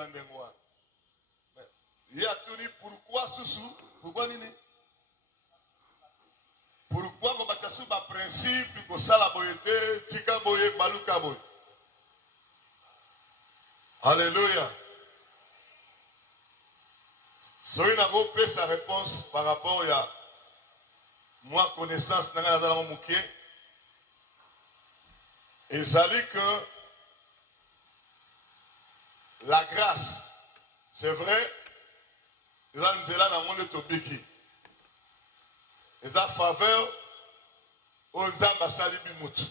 Zandengoa. Il a tout dit pourquoi sous pourquoi nini? Pourquoi vous battez sur le principe que ça la boyete, tika boye, baluka boye. Alléluia. Soyez n'avons pas sa réponse par rapport à moi connaissance dans la mouké. Et ça dit que la grâce, c'est vrai, ils ont dit là dans le monde de Tobiki. Ils ont faveur aux ambassades de Moutou.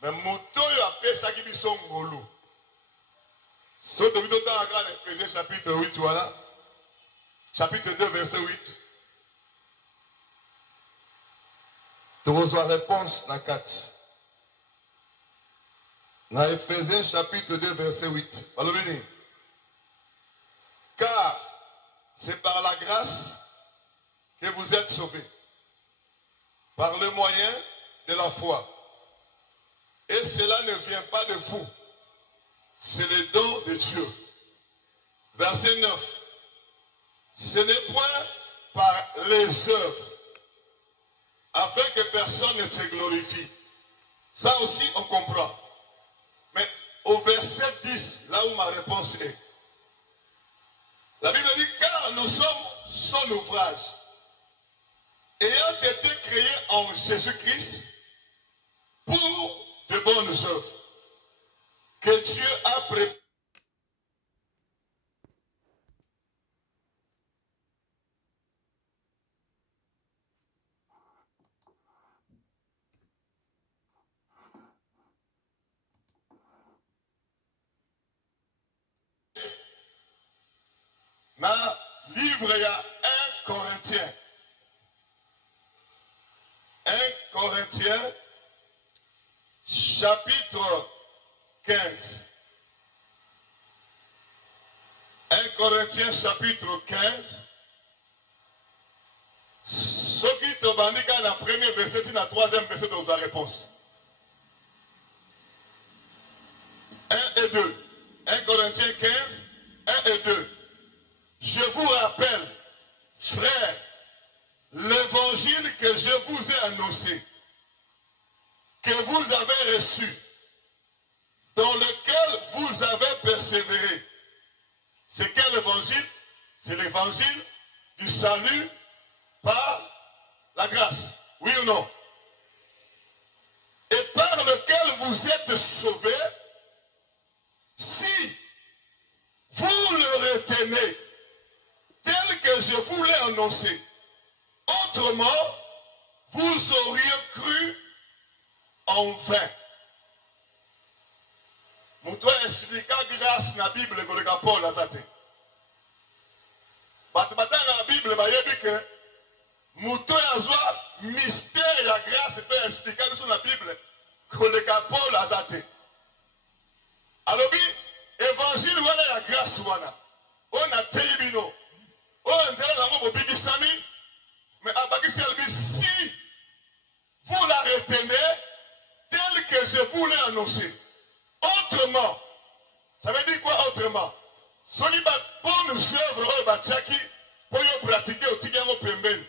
Mais Moutou a fait ça qui sont ngolo. Sauf depuis longtemps à grand Éphésiens chapitre 8, voilà. Chapitre 2, verset 8. Tu reçois réponse dans 4. Dans Éphésiens chapitre 2, verset 8. Car c'est par la grâce que vous êtes sauvés, par le moyen de la foi. Et cela ne vient pas de vous, c'est le don de Dieu. Verset 9. Ce n'est point par les œuvres, afin que personne ne se glorifie. Ça aussi, on comprend. Mais au verset 10, là où ma réponse est, la Bible dit, car nous sommes son ouvrage, ayant été créés en Jésus-Christ pour de bonnes œuvres que Dieu a préparées. Dans le livre, il y a 1 Corinthiens. 1 Corinthiens, chapitre 15. 1 Corinthiens, chapitre 15. Ce qui te bandit dans le premier verset, c'est le troisième verset de la réponse. 1 et 2. 1 Corinthiens 15, 1 et 2. Je vous rappelle, frères, l'évangile que je vous ai annoncé, que vous avez reçu, dans lequel vous avez persévéré. C'est quel évangile? C'est l'évangile du salut par la grâce. Oui ou non? Et par lequel vous êtes sauvés, si vous le retenez tel que je vous l'ai annoncé. Autrement, vous auriez cru en vain. Moutoua expliqua grâce dans la Bible que le Paul a zate. Dans la Bible, il dit que Moutoua a mystère et la grâce peut expliquer sur la Bible que le Paul a zate. Alors, évangile wana la grâce wana. On a téibino. On a dit mais si vous la retenez tel que je vous l'ai annoncé. Autrement, ça veut dire quoi autrement? Ce qui va bonnes œuvres pour pratiquer au Tigango Pemben.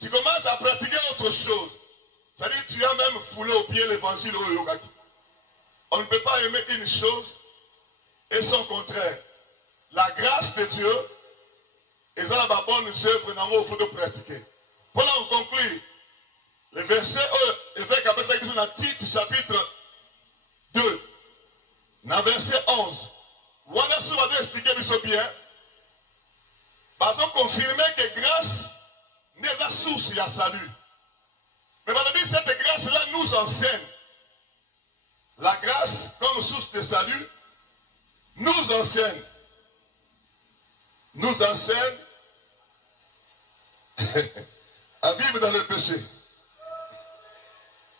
Tu commences à pratiquer autre chose. Ça veut dire que tu as même foulé au pied l'évangile au Yogaki. On ne peut pas aimer une chose et son contraire. La grâce de Dieu, et ça va bonnes œuvres dans le faut de pratiquer. Pour en conclure, le verset, évêque après ça, dans Tite chapitre 2, dans verset 11, Wana Sou va expliquer bien, parce qu'on confirmer que grâce n'est pas source, il y a salut. Mais cette grâce-là nous enseigne. La grâce, comme source de salut, nous enseigne. Nous enseigne à vivre dans le péché.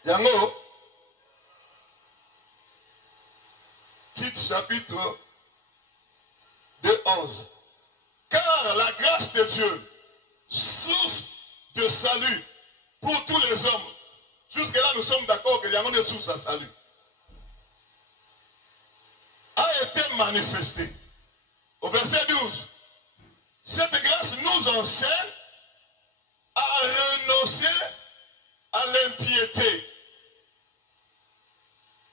Yango, Tite chapitre 2, 11. Car la grâce de Dieu, source de salut pour tous les hommes, jusque-là nous sommes d'accord qu'il y a une source à salut, a été est manifestée. Au verset 12, cette grâce nous enseigne à renoncer à l'impiété.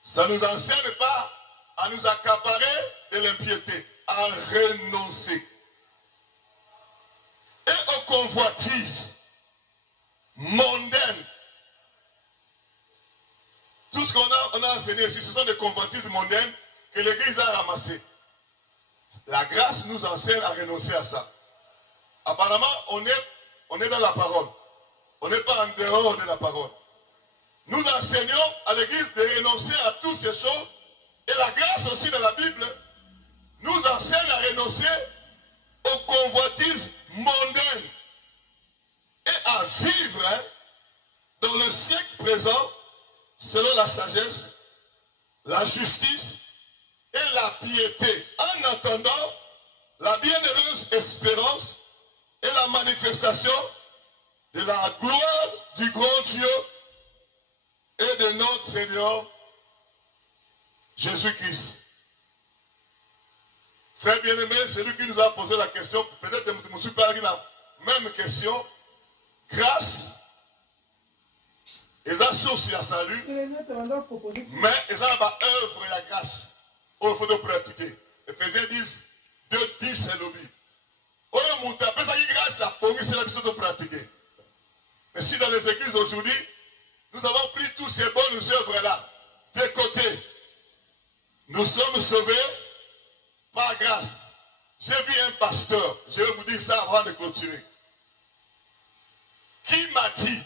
Ça ne nous enseigne pas à nous accaparer de l'impiété, à renoncer. Et aux convoitises mondaines. Tout ce qu'on a enseigné ici, ce sont des convoitises mondaines que l'Église a ramassées. La grâce nous enseigne à renoncer à ça. Apparemment, on est dans la parole. On n'est pas en dehors de la parole. Nous enseignons à l'Église de renoncer à toutes ces choses. Et la grâce aussi dans la Bible nous enseigne à renoncer aux convoitises mondaines et à vivre dans le siècle présent selon la sagesse, la justice et la piété, en attendant la bienheureuse espérance et la manifestation de la gloire du grand Dieu et de notre Seigneur Jésus-Christ. Frère bien-aimé, c'est lui qui nous a posé la question, peut-être que je me suis pas dit la même question. Grâce, ils ont source à salut, mais ils ont pas œuvre à grâce. Il faut pratiquer. Ephésiens 10, 2, 10, c'est l'objet. On a monté, après ça, grâce à Pongi, c'est la mission de pratiquer. Mais si dans les églises aujourd'hui, nous avons pris tous ces bonnes œuvres-là de côté, nous sommes sauvés par grâce. J'ai vu un pasteur, je vais vous dire ça avant de clôturer, qui m'a dit,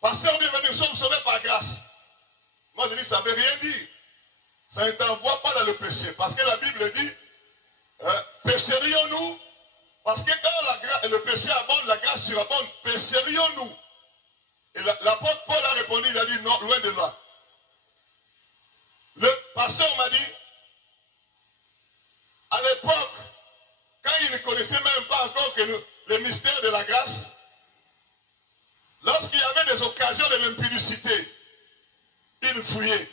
pasteur bienvenu, nous sommes sauvés par grâce. Moi je dis, ça ne veut rien dire. Ça ne t'envoie pas dans le péché. Parce que la Bible dit, pécherions-nous? Parce que quand le péché abonde, la grâce surabonde, pécherions-nous? Et l'apôtre Paul a répondu, il a dit non, loin de là. Le pasteur m'a dit, à l'époque, quand il ne connaissait même pas encore que le mystère de la grâce, lorsqu'il y avait des occasions de l'impudicité, il fouillait.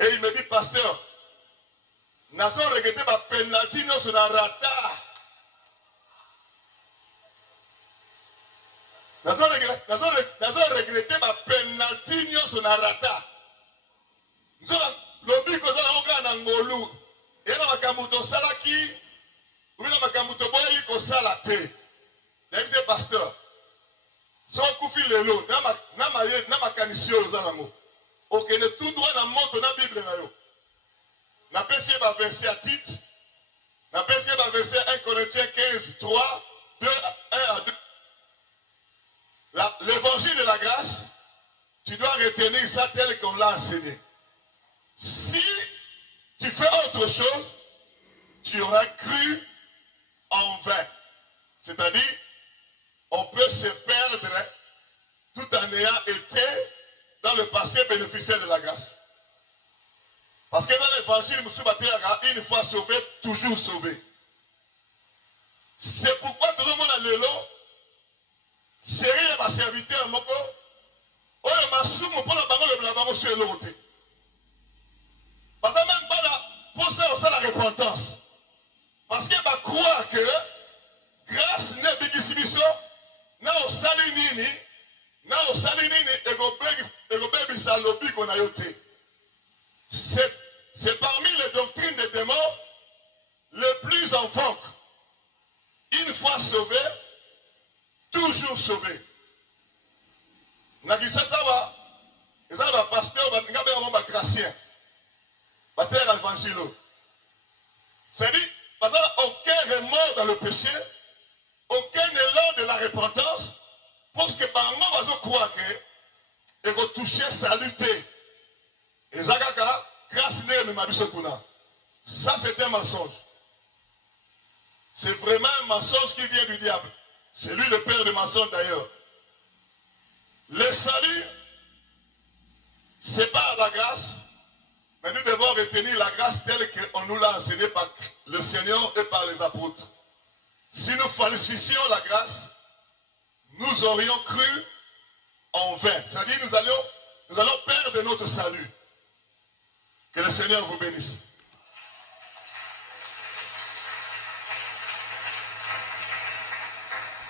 Et il me dit, pasteur, nous avons regretté ma pénalité sur la rata. Nous avons regretté ma pénalité sur la rata. Nous avons l'objet que nous avons en Ngolu. Et nous avons Kamuto Salaki. Ou nous avons Kamuto Boyi ko Salate. Il dit, pasteur, si on coupe le lot, nous avons Kanisio Zanamo. Ok, ne tout droit dans montre dans la Bible. N'a pas essayé de verser à titre. N'a pas essayé de verser 1 Corinthiens 15, 3, 2, 1 à 2. L'évangile de la grâce, tu dois retenir ça tel qu'on l'a enseigné. Si tu fais autre chose, tu auras cru en vain. C'est-à-dire, on peut se perdre tout en ayant été dans le passé bénéficiaire de la grâce. Parce que dans l'évangile, une fois sauvé, toujours sauvé. C'est pourquoi tout le monde a le lot. Sérieux ma serviteur, moko. Oh, ma soume pour la parole sur l'autre. Parce que même pas là, pour ça, la repentance. Parce qu'il va croire que grâce n'est pas d'exhibition, n'a au salinini, c'est parmi les doctrines des démons le plus en vogue. Une fois sauvé, toujours sauvé. Nagisa sawa, ça va pasteur, va gracien, va terre évangile. C'est-à-dire, parce que aucun remords dans le péché, aucun élan de la repentance, parce que par moi, on va croire que et qu'on touchait saluté. Et Zagaka, grâce n'est même abusokuna. Ça, c'est un mensonge. C'est vraiment un mensonge qui vient du diable. C'est lui le père de mensonge d'ailleurs. Le salut, c'est pas la grâce, mais nous devons retenir la grâce telle qu'on nous l'a enseignée par le Seigneur et par les apôtres. Si nous falsifions la grâce, nous aurions cru en vain. C'est-à-dire nous allons perdre notre salut. Que le Seigneur vous bénisse.